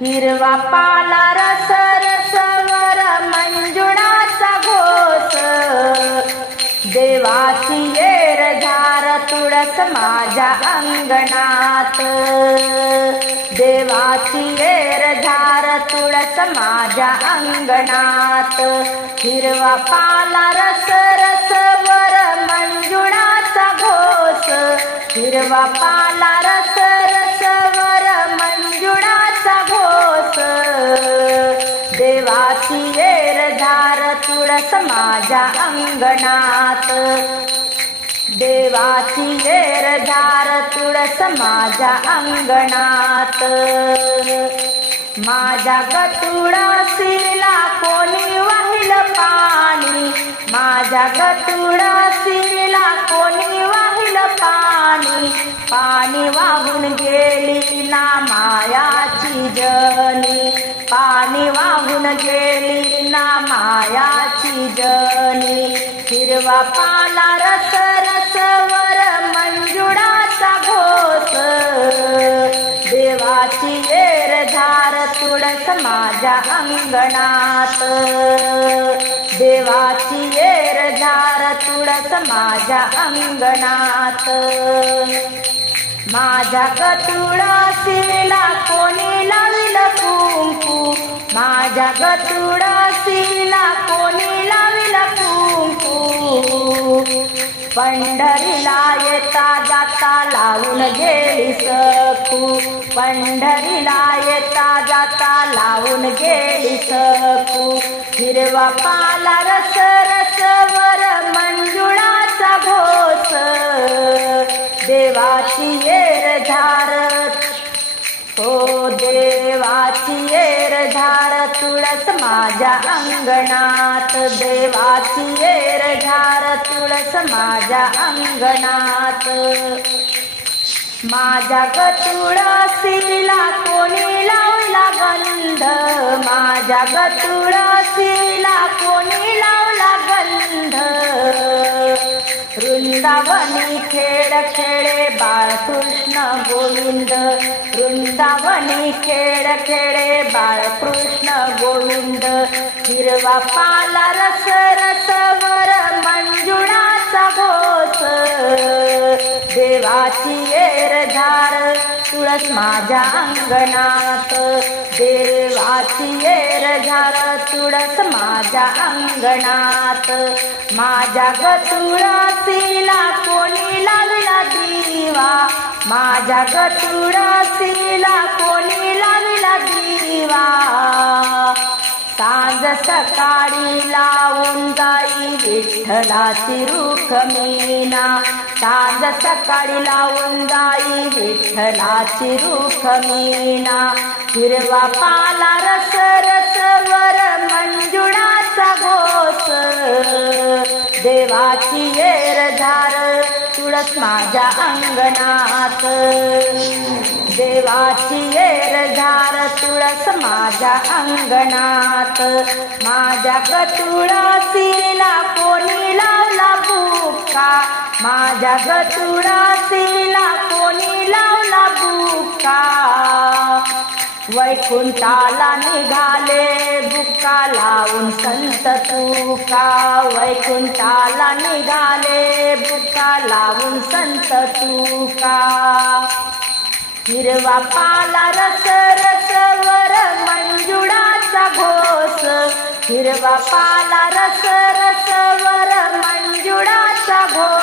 हिरवा पाला रस रसवर मंजुळाचा घोस देवाची येर झार तुळस माझ्या अंगणात. देवाची येर झार तुळस माझ्या अंगणात. हिरवा पाला रस रसवर मंजुळाचा घोस हिरवा पाला रस रसवर मंजुळाचा घोष. देवाची येर तुळस माझ्या अंगणात. देवाची वेर धार तुळस माझ्या अंगणात. माझ्या गतुळासीला कोणी वाहिल पाणी? माझ्या गतुळासीला कोणी वाहिल पाणी? पाणी वाहून गेली ना मायाची जनी. पाणी वाहून गेली ना मायाची जनी. हिरवा पाला रस रसवर मंजुळाचा घोस देवाची वेर झार तुळस माझ्या अंगणात. देवाची वेर झार तुळस माझ्या अंगणात. माझ्या शिला कोणी लाविल कुंकू? माझ्या शिला कोणी लाविल कुंकू? पंढरीला येता जाता लावून गेली सकू. पंढरीला येता जाता लावून गेली सकू. हिरवा पाला रस रसवर मंजुळाचा घोस देवाची येर झारत हो देवाची येर झार तुळस माझ्या अंगणात. देवाची येर झार तुळस माझ्या अंगणात. माझ्या गतुळासीला कोणी लावला गंध? माझ्या गतुळासीला कोणी लावला गंध? वृंदावनी खेळ खेळे बाळकृष्ण गोविंद. वृंदावनी खेळ खेळे बाळकृष्ण गोविंद. हिरवा पाला रस रसवर मंजुळाचा घोष देवाची येर तुळस माझ्या अंगणात. देवाची येर तुळस माझ्या अंगणात. माझ्या गतुळासीला कोणी लागला दिवा? माझ्या गतुळासीला कोणी लागला दिवा? सांज सकाळी लावून जाई विठ्ठलाची रुख मीना. साज सकाळी लावून जाई विठ्ठलाची रूख मीना हिरवा पाला रस वर मंजुळाचा घोष. देवाची येर झार तुळस माझ्या अंगणात. देवाची येर झार तुळस माझ्या अंगणात. माझ्या गतुळासीला कोणी लावला बुका माझ्या गतुळासीला कोणी लावला बुका वैकुंठाला निघाले बुक्का लावून संत तुका. वैकुंठाला निघाले बुक्का लावून संत तुका. हिरवा पाला रस रसवर मंजुळाचा घोस हिरवा पाला रस रसवर मंजुळाचा घोस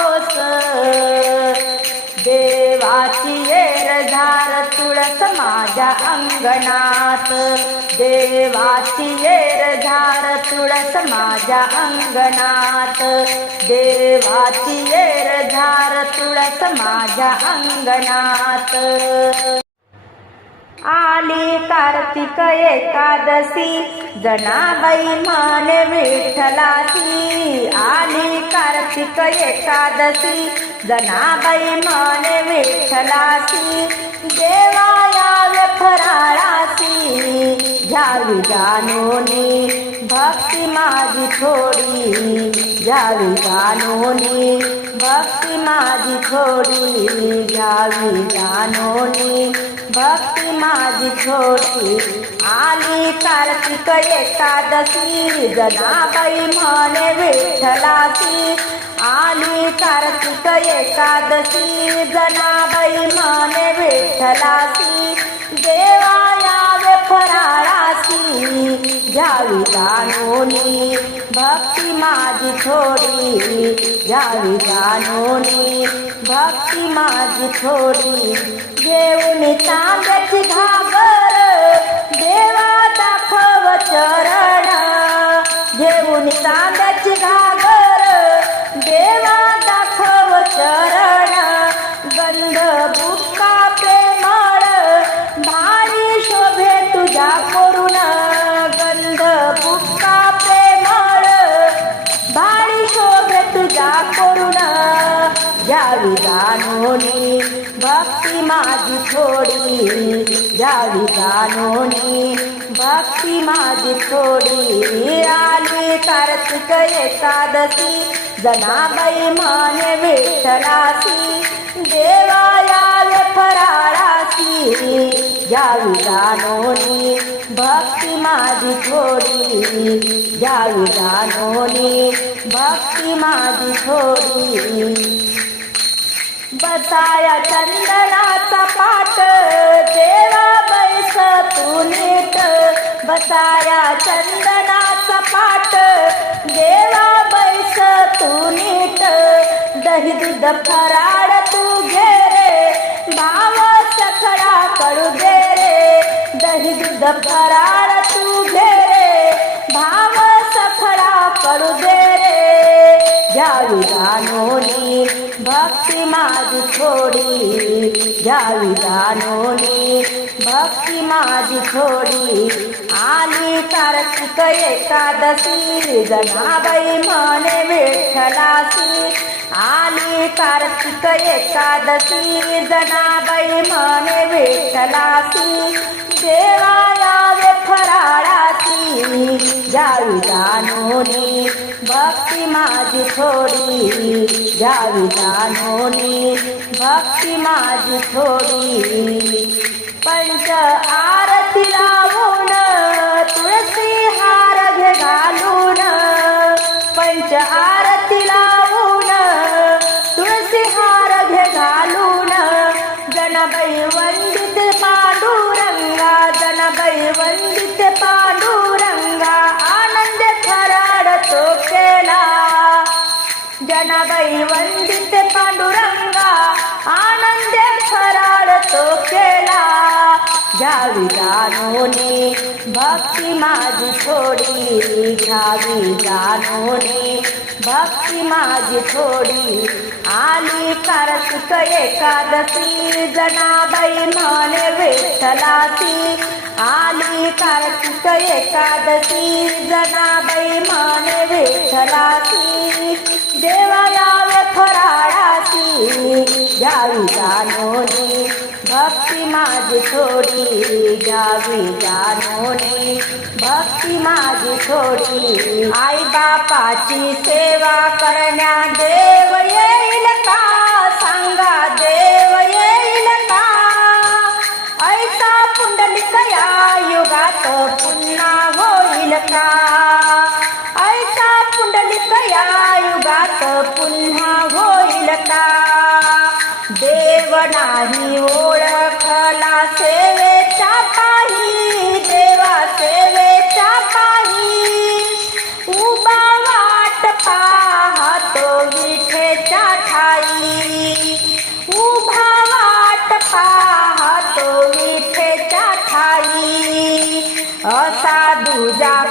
माझ्या अंगणात. देवाची येर झार तुळस माझ्या अंगणात. देवाची येर झार तुळस माझ्या अंगणात. आली कार्तिक एकादशी जनाबाई म्हणे विठ्ठलाची. आली कार्तिक एकादशी जनाबाई म्हणे विठ्ठलाची. देवाया फराळाची घ्यावी जानोनी भक्ती माझी थोडी घ्यावी जानोनी भक्ती माझी थोडी घ्यावी जानोनी भक्ती माझी छोटी आली कार्तिक एकादशी जनाबाई म्हणे विठ्ठलाची आली कार्तिक एकादशी जनाबाई म्हणे विठ्ठलाची घ्यावी जाणूनी भक्ती माझी थोडी घ्यावी जाणूनी भक्ती माझी थोडी. घेऊन तांब्याची घागर देवा दाखव चरण. घेऊन तांब्याची घागर जाणूनी भक्ती माझी थोडी. आली कार्तिक एकादशी जनाबाई म्हणे विठ्ठलासी देवा फराळासी. जावी जाणूनी भक्ती माझी थोडी. जावी जाणूनी भक्ती माझी थोडी. बसाया चंदनाचा पाठ देवा तू नीट बसाया चंदनाचा पाट देवा बैस तू नीट दही दूध फराड तू घे रे. भाव सखडा करू दे रे. दही दूध फराड तू घे रे. भाव सखडा करू दे रे. घ्यावी जाणूनी भक्ती माझी थोडी घ्यावी जाणूनी भक्ती माझी थोडी. आली कार्तिक एकादशी. जनाबाई म्हणे विठ्ठलासी आली कार्तिक एकादशी. जनाबाई म्हणे विठ्ठलासी देवा यावे फराळासी घ्यावी जाणूनी भक्ती माझी थोडी. घ्यावी जाणूनी भक्ती माझी थोडी. पंच आरती लावून तुळसी हार घे घालून. पंच घ्यावी जाणूनी भक्ती माझी थोडी घ्यावी जाणूनी. भक्ती माझी थोडी आली कार्तिक एकादशी. जनाबाई म्हणे विठ्ठलाती आली कार्तिक एकादशी. जनाबाई म्हणे विठ्ठलाती देवा यावे फराळाची घ्यावी जाणूनी. भक्ती माझी थोडी घ्यावी जाणूनी भक्ती माझी थोडी आई बापाची सेवा करण्या देव येईल का? सांगा देव येईल का? ऐसा पुंडलिक या युगात पुन्हा होईल का? ऐसा पुंडलिक या युगात पुन्हा होईल का? देव नाही ओळखला सेवेच्या पाही देवा सेवेच्या पाही उभा वाट पाहतो विठेच्या ठाई. उभा वाट पाहतो विठेच्या ठाई. असा दुजा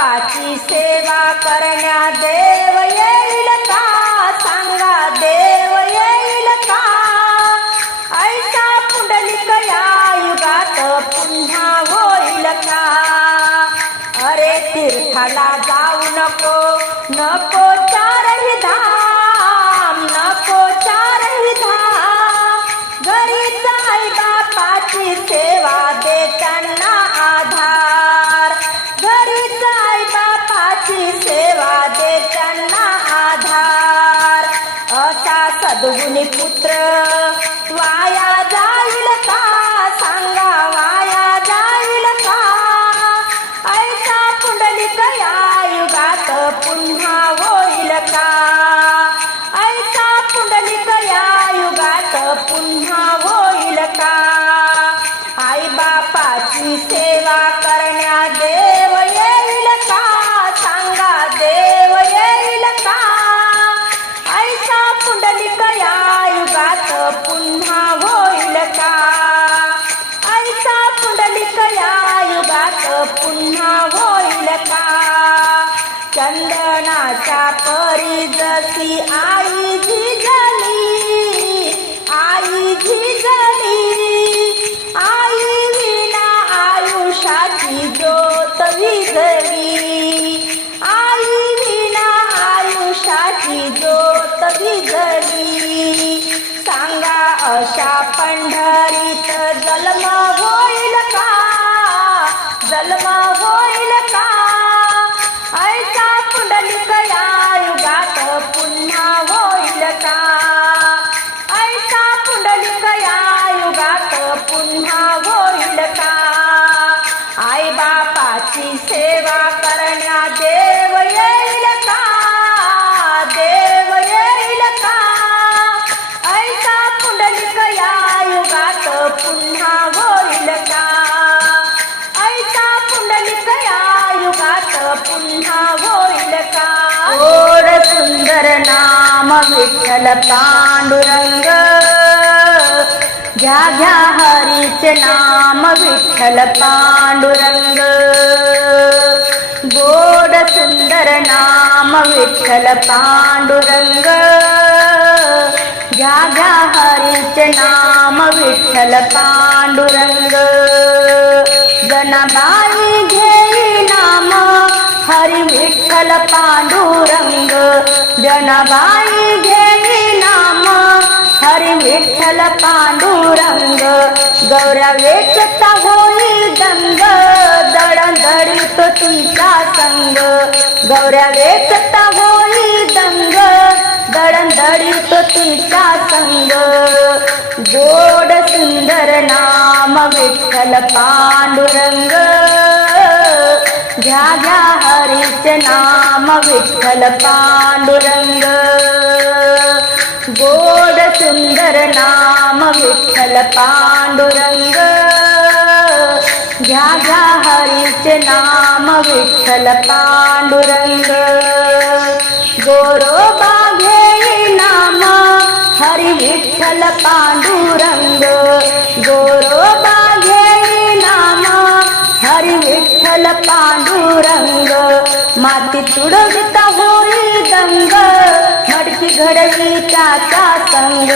बापाची सेवा करण्या देव येईल का? सांगा देव येईल का? ऐसा पुंडलिक या युगात पुन्हा होईल का? अरे तीर्थाला പോലെ ಪುತ್ರ चंदनाच्या परी जशी आई झिजली आई झिजली. आई विना आयुष्याची ज्योत विजली. विठ्ठल पांडुरंग. घ्या घ्या हरीचे नाम विठ्ठल पांडुरंग. गोड सुंदर नाम विठ्ठल पांडुरंग. घ्या घ्या हरीचे नाम विठ्ठल पांडुरंग. जनाबाई हरी विठ्ठल पांडुरंग जनाबाई घेई नाम हरी विठ्ठल पांडुरंग गौऱ्या वेचता होई दंग दडण दडीत तिचा संग गौऱ्या वेचता होई दंग दडण दडीत तिचा संग. गोड सुंदर नाम विठ्ठल पांडुरंग. घ्या घ्या हरीच नाम विठ्ठल पांडुरंग. गोड सुंदर नाम विठ्ठल पांडुरंग. घ्या घ्या हरीच नाम विठ्ठल पांडुरंग. गोरोबा घेई नाम हरी विठ्ठल पांडुरंग. पांडुरंग माती तुडविता होई दंग मडकी घडली त्याचा संग.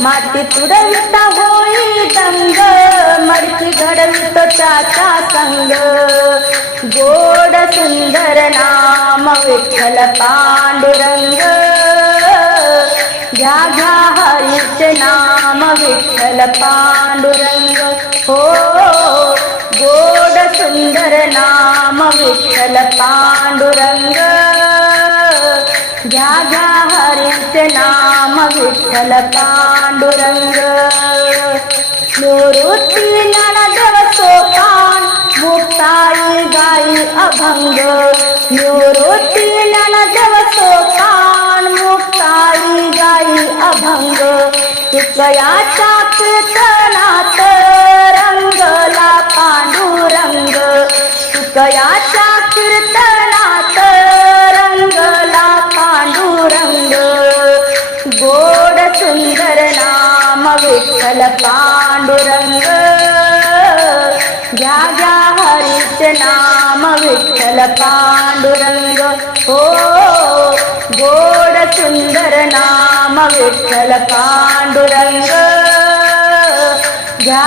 माती तुडविता होई दंग मडकी घडवित त्याचा संग. गोड सुंदर नाम विठ्ठल पांडुरंग. घ्या घ्या हरीचे नाम विठ्ठल पांडुरंग. हो गोड सुंदर नाम विठ्ठल पांडुरंग. घ्या घ्या हरीचे नाम विठ्ठल पांडुरंग. निवृत्ती ज्ञानदेव सोपान मुक्ताई गाई अभंग. निवृत्ती ज्ञानदेव सोपान मुक्ताई गाई अभंग. तुकयाच्या कीर्तनात गयाच्या कीर्तनात रंगला पांडुरंग. गोड सुंदर नाम विठ्ठल पांडुरंग. घ्या घ्या हरीच नाम विठ्ठल पांडुरंग. हो गोड सुंदर नाम विठ्ठल पांडुरंग. धा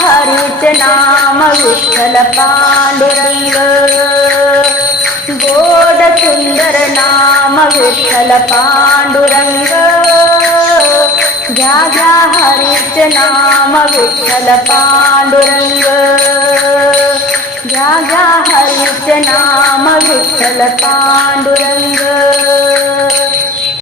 हरिचनाम भुषल पाण्डुर गोड सुन्दर नाम भुसलपाण्डुर ध्या हरित नाम भुसल पाण्डुरङ्ग ध्या हरि च नाम भुसल पाण्डुरङ्ग